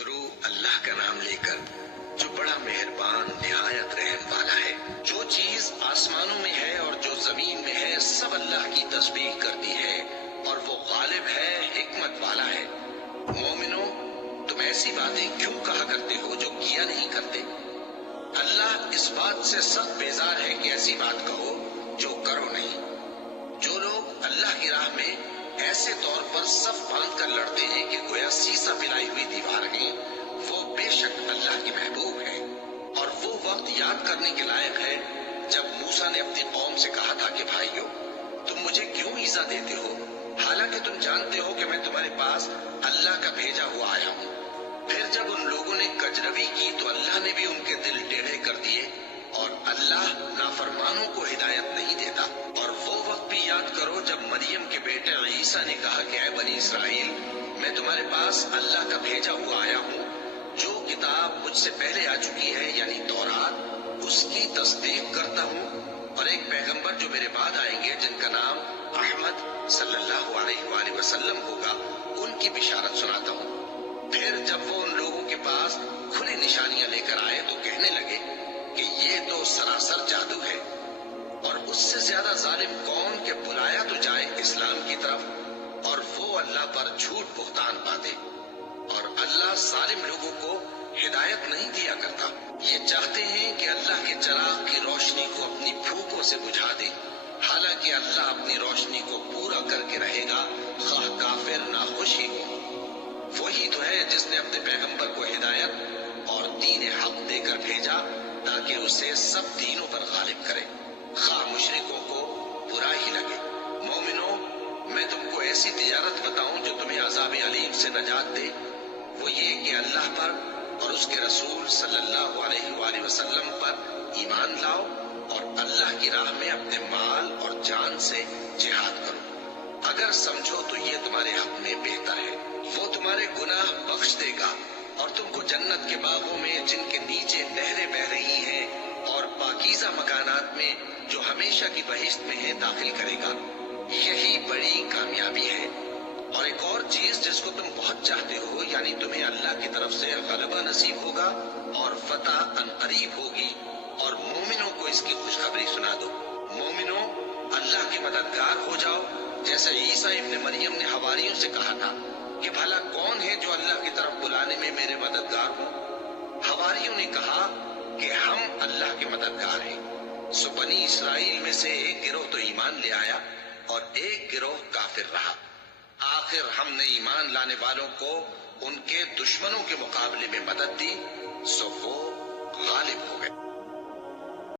شروع اللہ کا نام لے کر جو بڑا مہربان نہایت رحم والا ہے۔ جو چیز آسمانوں میں ہے اور جو زمین میں ہے سب اللہ کی تسبیح کرتی ہے اور وہ غالب ہے، حکمت والا ہے۔ مومنو، تم ایسی باتیں کیوں کہا کرتے ہو جو کیا نہیں کرتے؟ اللہ اس بات سے سخت بیزار ہے کہ ایسی بات کہو جو کرو نہیں۔ جو لوگ اللہ کی راہ میں ایسے طور پر صف باندھ کر لڑتے ہیں کہ گویا سیسا پلائی ہوئی دیوار ہیں، وہ بے شک اللہ کے محبوب ہے۔ اور وہ وقت یاد کرنے کے لائق ہے جب موسیٰ نے اپنی قوم سے کہا تھا کہ بھائیو، تم مجھے کیوں ایذا دیتے ہو، حالانکہ تم جانتے ہو کہ میں تمہارے پاس اللہ کا بھیجا ہوا آیا ہوں۔ پھر جب ان لوگوں نے کجروی کی تو اللہ نے بھی ان کے دل ٹیڑھے کر دیے، اور اللہ نافرمانوں کو ہدایت نہیں دیتا۔ اور وہ وقت بھی یاد کرو جب مریم کے بیٹے عیسیٰ نے کہا کہ اے بنی اسرائیل، میں تمہارے پاس اللہ کا بھیجا ہوا آیا ہوں، جو کتاب مجھ سے پہلے آ چکی ہے یعنی تورات، اس کی تصدیق کرتا ہوں، اور ایک پیغمبر جو میرے بعد آئیں گے جن کا نام احمد صلی اللہ علیہ وآلہ وسلم ہوگا، ان کی بشارت سناتا ہوں۔ پھر جب وہ ان لوگوں کے پاس کھلی نشانیاں لے کر آئے تو کہنے لگے کہ یہ تو سراسر جادو ہے، اور اس سے زیادہ ظالم کون کہ بلایا تو جائے اسلام کی طرف اور وہ اللہ پر جھوٹ بہتان باندھے۔ اور اللہ ظالم لوگوں کو ہدایت نہیں دیا کرتا۔ یہ چاہتے ہیں کہ اللہ کے چراغ کی روشنی کو اپنی پھوکوں سے بجھا دے، حالانکہ اللہ اپنی روشنی کو پورا کر کے رہے گا، خواہ کافر ناخوش ہی ہو۔ وہی تو ہے جس نے اپنے پیغمبر کو ہدایت اور دین حق دے کر بھیجا تاکہ اسے سب دینوں پر غالب کرے، خواہ مشرکوں کو برا ہی لگے۔ مومنو، میں تم کو ایسی تجارت بتاؤں جو تمہیں عذاب علیم سے نجات دے؟ وہ یہ کہ اللہ پر اور اس کے رسول صلی اللہ علیہ وآلہ وسلم پر ایمان لاؤ اور اللہ کی راہ میں اپنے مال اور جان سے جہاد کرو۔ اگر سمجھو تو یہ تمہارے حق میں بہتر ہے۔ وہ تمہارے گناہ بخش دے گا اور تم کو جنت کے باغوں میں جن کے نیچے نہریں بہ رہی ہیں اور پاکیزہ مکانات میں جو ہمیشہ کی بہشت میں ہیں داخل کرے گا۔ یہی بڑی کامیابی ہے۔ اور ایک اور چیز جس کو تم بہت چاہتے ہو، یعنی تمہیں اللہ کی طرف سے غلبہ نصیب ہوگا اور فتح عنقریب ہوگی، اور مومنوں کو اس کی خوشخبری سنا دو۔ مومنوں، اللہ کے مددگار ہو جاؤ، جیسا عیسیٰ ابن مریم نے حواریوں سے کہا تھا کہ بھلا کون ہے جو اللہ کی طرف بلانے میں میرے مددگار ہوں؟ حواریوں نے کہا کہ ہم اللہ کے مددگار ہیں۔ سو بنی اسرائیل میں سے ایک گروہ تو ایمان لے آیا اور ایک گروہ کافر رہا۔ آخر ہم نے ایمان لانے والوں کو ان کے دشمنوں کے مقابلے میں مدد دی، سو وہ غالب